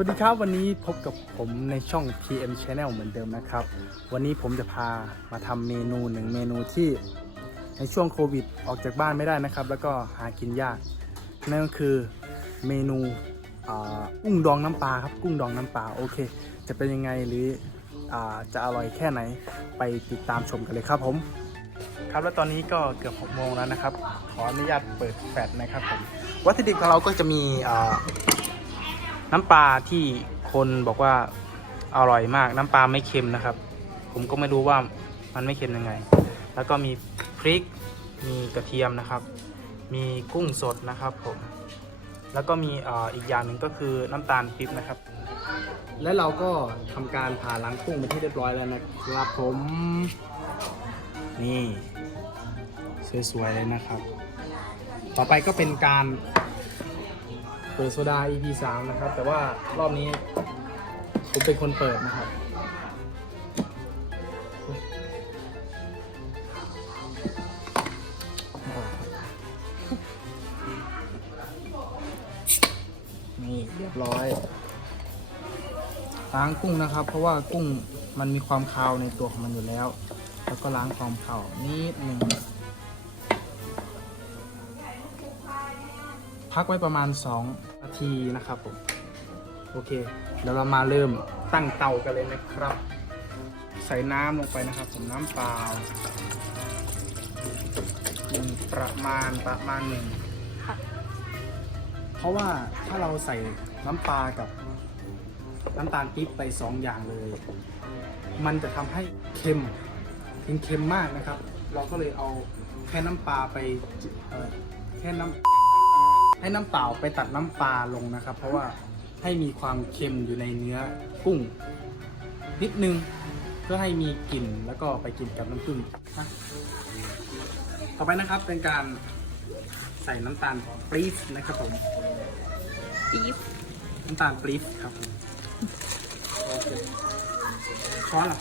วัสดีครับวันนี้พบกับผมในช่อง TM Channel เหมือนเดิมนะครับ วันนี้ผมจะพามาทำเมนูหนึ่งเมนูที่ในช่วงโควิดออกจากบ้านไม่ได้นะครับ แล้วก็หากินยาก นั่นก็คือเมนูกุ้งดองน้ำปลาครับกุ้งดองน้ำปลาโอเค จะเป็นยังไงหรืออจะอร่อยแค่ไหนไปติดตามชมกันเลยครับผม ครับแล้วตอนนี้ก็เกือบ6โมงแล้วนะครับ ขออนุญาตเปิดแฟลชนะครับผมวัตถุดิบของเราก็จะมีอ น้ำปลาที่คนบอกว่าอร่อยมากน้ำปลาไม่เค็มนะครับ ผมก็ไม่รู้ว่ามันไม่เค็มยังไง แล้วก็มีพริกมีกระเทียมนะครับ มีกุ้งสดนะครับผม แล้วก็มีออีกอย่างหนึ่งก็คือน้ำตาลปี๊บนะครับ และเราก็ทำการผ่าล้างกุ้งเป็นที่เรียบร้อยแล้วนะครับผม นี่สวยๆเลยนะครับ ต่อไปก็เป็นการ เปิดโซดา EP 3นะครับ แต่ว่ารอบนี้ผมเป็นคนเปิดนะครับ นี่เรียบร้อยล้างกุ้งนะครับ เพราะว่ากุ้งมันมีความคาวในตัวของมันอยู่แล้ว แล้วก็ล้างความคาวนิดหนึ่งพักไว้ประมาณ 2 นาทีนะครับผมโอเค เดี๋ยวเรามาเริ่มตั้งเตากันเลยนะครับ ใส่น้ำลงไปนะครับ ผมน้ำเปล่าหนึ่งประมาณประมาณหนึ่งเพราะว่าถ้าเราใส่น้ำปลากับน้ำตาลปี๊บไปสองอย่างเลย มันจะทำให้เค็มถึงเค็มมากนะครับ เราก็เลยเอาแค่น้ำปลาไปเอ่อแค่น้ำ ให้น้ำเปล่าไปตัดน้ำปลาลงนะครับ เพราะว่าให้มีความเค็มอยู่ในเนื้อกุ้ง นิดนึงเพื่อให้มีกลิ่นแล้วก็ไปกินกับน้ำผึ้งนะต่อไปนะครับเป็นการใส่น้ำตาลปรี๊บนะครับผมปี๊บน้ำตาลปรี๊บครับผมโอเคช้อนเหรอ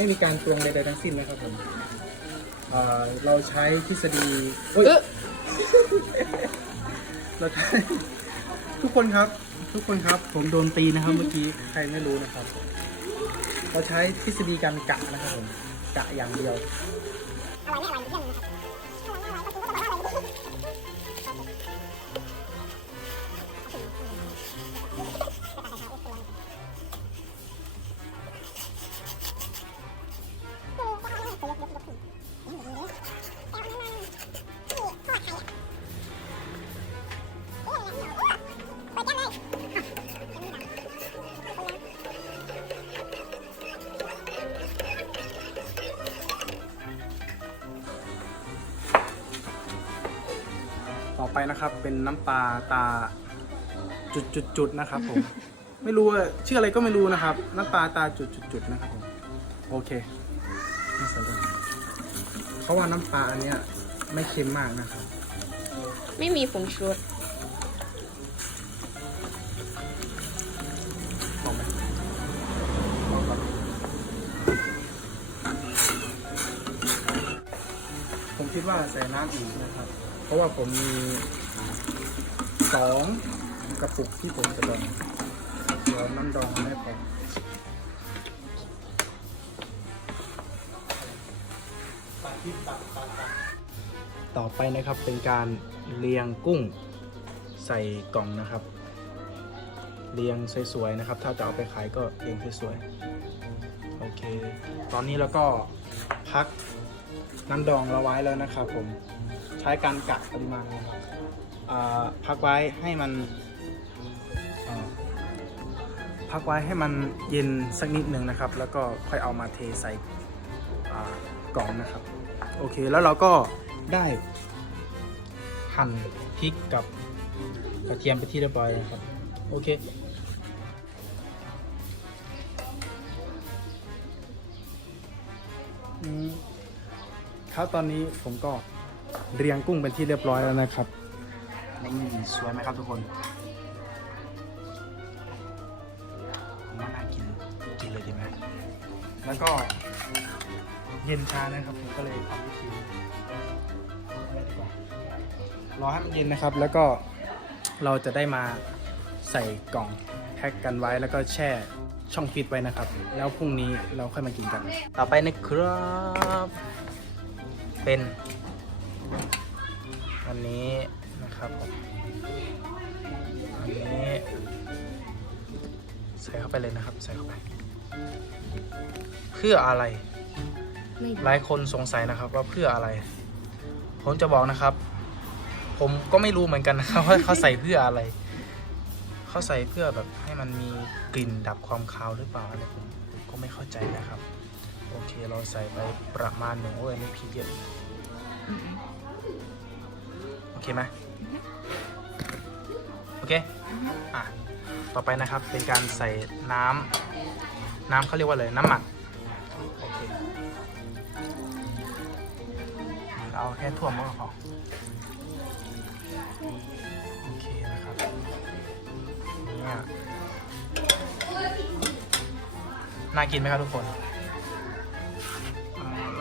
ไม่มีการตวงใดๆทั้งสิ้นนะครับผมเอ่อเราใช้ทฤษฎีเอ้ยเอ๊ะเราใช้ทุกคนครับ ทุกคนครับ ผมโดนตีนะครับ เมื่อกี้ใครไม่รู้นะครับ เราใช้ทฤษฎีการกะนะครับผมกะอย่างเดียว ไปนะครับ เป็นน้ำปลาตาจุดๆๆนะครับผม ไม่รู้ว่าชื่ออะไรก็ไม่รู้นะครับ น้ำปลาตาจุดๆๆนะครับผมโอเคนี่ใส่ด้วยเพราะว่าน้ำปลาอันเนี้ยไม่เค็มมากนะครับ ไม่มีผงชูรสลองไหมลองก่อนผมคิดว่าใส่น้ำอีกนะครับเพ ราะว่าผมมีสองกระปุกที่ผมจะดองเดี๋ยวน้ำดองไม่พอต่อไปนะครับเป็นการเรียงกุ้งใส่กล่องนะครับ เรียงสวยๆนะครับ ถ้าจะเอาไปขายก็เรียงสวยๆโอเค ตอนนี้เราก็พัก น้ำดองเราไว้แล้วนะครับผมใช้การกะปริมาณนะครับพักไว้ให้มันพักไว้ให้มันเย็นสักนิดหนึ่งนะครับ แล้วก็ค่อยเอามาเทใส่กล่องนะครับโอเคแล้วเราก็ได้หั่นพริกกับกระเทียมไปที่เรียบร้อยแล้วครับ โอเค อืม ครับตอนนี้ผมก็เรียงกุ้งเป็นที่เรียบร้อยแล้วนะครับนี่สวยไหมครับทุกคนผมว่าน่ากินกินเลยดีไหมแล้วก็ย็นช้านะครับผมก็เลยทำวิธีอะไรดีกว่ารอให้มันเย็นนะครับ แล้วก็เราจะได้มาใส่กล่องแพ็คกันไว้แล้วก็แช่ช่องฟิตไว้นะครับ แล้วพรุ่งนี้เราค่อยมากินกัน ต่อไปนะครับ เป็นอันนี้นะครับผมอันนี้ใส่เข้าไปเลยนะครับ ใส่เข้าไป เพื่ออะไรไม่หลายคนสงสัยนะครับว่าเพื่ออะไร ผมจะบอกนะครับ ผมก็ไม่รู้เหมือนกันนะครับว่าเขาใส่เพื่ออะไร เขาใส่เพื่อแบบให้มันมีกลิ่นดับความคาวหรือเปล่าอะไรผมผมก็ไม่เข้าใจนะครับ โอเคเราใส่ไปประมาณหนึ่งโอ้ยนี่พีเยอะโอเคไหมโอเคอะต่อไปนะครับเป็นการใส่น้ำน้ำเขาเรียกว่าอะไรน้ำหมักโอเคเอาแค่ท่วมมันก็พอโอเคนะครับเนี่ยน่ากินไหมครับทุกคนอ่า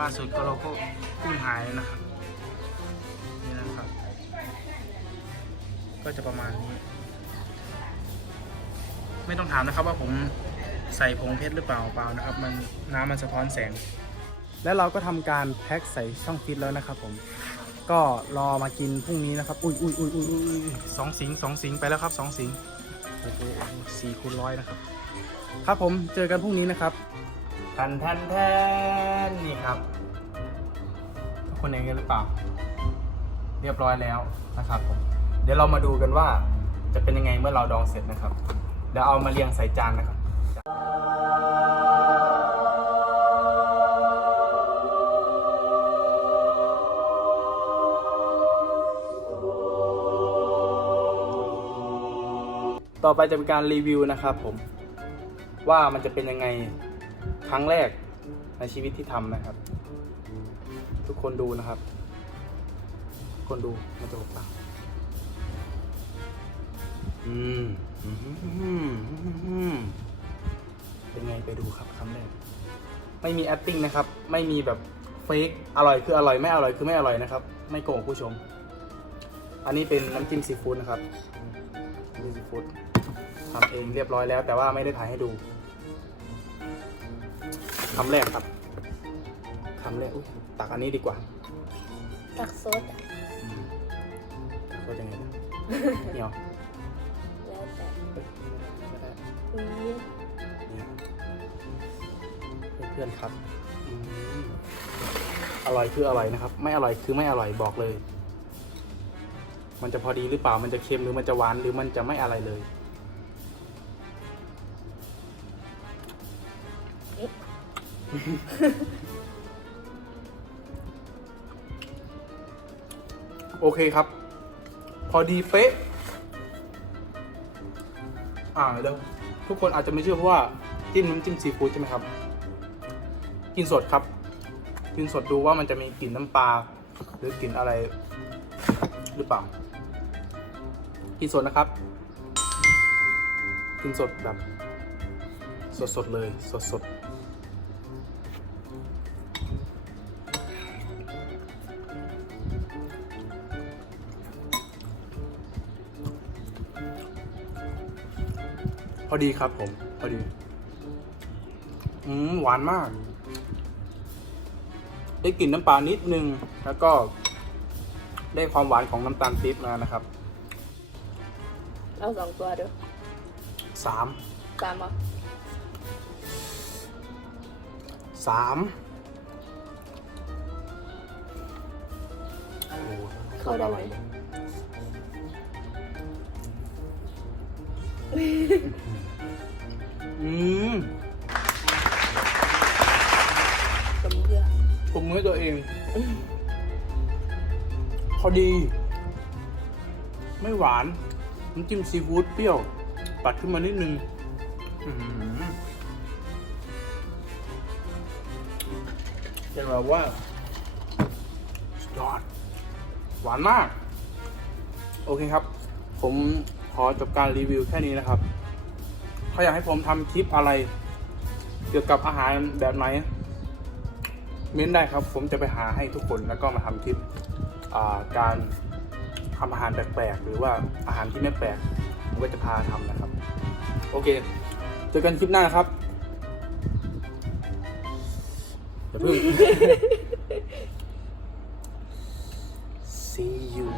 ล่าสุดก็เราก็กุ้งหายนะครับนี่นะครับ ก็จะประมาณนี้ ไม่ต้องถามนะครับว่าผมใส่ผงเพชรหรือเปล่าเปล่านะครับ มันน้ำมันสะท้อนแสง แล้วเราก็ทำการแพ็คใส่ช่องฟิตแล้วนะครับผมก็รอมากินพรุ่งนี้นะครับอุ้ยอุ้ยอุ้ยอุ้ยอุ้ยอุ้ยสองสิงสองสิงไปแล้วครับสองสิงโอ้โหสี่คูณร้อยนะครับ ครับผมเจอกันพรุ่งนี้นะครับ ทันทันแทนนี่ครับทุกคนเห็นกันหรือเปล่า เรียบร้อยแล้วนะครับผมเดี๋ยวเรามาดูกันว่าจะเป็นยังไงเมื่อเราดองเสร็จนะครับเดี๋ยวเอามาเรียงใส่จานนะครับต่อไปจะเป็นการรีวิวนะครับผมว่ามันจะเป็นยังไง ครั้งแรกในชีวิตที่ทำนะครับ ทุกคนดูนะครับทุกคนดูมันจะหกปากอืมอืมอืมอืมเป็นไงไปดูครับคำแรก ไม่มี acting นะครับ ไม่มีแบบเฟกอร่อยคืออร่อยไม่อร่อยคือไม่อร่อยนะครับ ไม่โกงผู้ชม อันนี้เป็นน้ำจิ้มซีฟู้ดนะครับน้ำจิ้มซีฟู้ดทำเองเรียบร้อยแล้ว แต่ว่าไม่ได้ถ่ายให้ดู คำแรกครับคำแรกอุ๊ยตักอันนี้ดีกว่า ตักซดอะอืมก็ยังไงนะเหนียวแล้วแต่เอ้ยไม่ได้อุ้ยเนี่ยเพื่อนๆครับอืมอร่อยคืออร่อยนะครับ ไม่อร่อยคือไม่อร่อยบอกเลย มันจะพอดีหรือเปล่ามันจะเค็มหรือมันจะหวานหรือมันจะไม่อะไรเลย โอเคครับ พอดีเป๊ะ อ่าเดี๋ยวทุกคนอาจจะไม่เชื่อเพราะว่าจิ้มน้ำจิ้มซีฟู้ดใช่ไหมครับ กินสดครับ กินสดดูว่ามันจะมีกลิ่นน้ำปลาหรือกลิ่นอะไร หรือเปล่า กินสดนะครับ กินสดแบบ สดสดๆเลยสดส พอดีครับผม พอดี อืมหวานมาก ได้กลิ่นน้ำปลานิดนึง แล้วก็ ได้ความหวานของน้ำตาลปี๊บมานะครับ เอาสองตัวเด้อสามสามเหรอะสามโอ้โหเข้าได้ไหม อื มสมเพื่อผมมือตัวเอง พอดี ไม่หวานน้ำจิ้มซีฟู้ดเปรี้ยว ปัดขึ้นมานิดนึงอื้อหือจะแบบว่าสุดยอด หวานมาก โอเคครับ ผมขอจบการรีวิวแค่นี้นะครับ ถ้าอยากให้ผมทำคลิปอะไร เกี่ยวกับอาหารแบบไหน เม้นได้ครับ ผมจะไปหาให้ทุกคนแล้วก็มาทำคลิปาการทำอาหารแปลกๆ หรือว่าอาหารที่ไม่แปลกผมก็จะพาทำนะครับ โอเค เจอกันคลิปหน้าครับอย่าเพิ่ง see you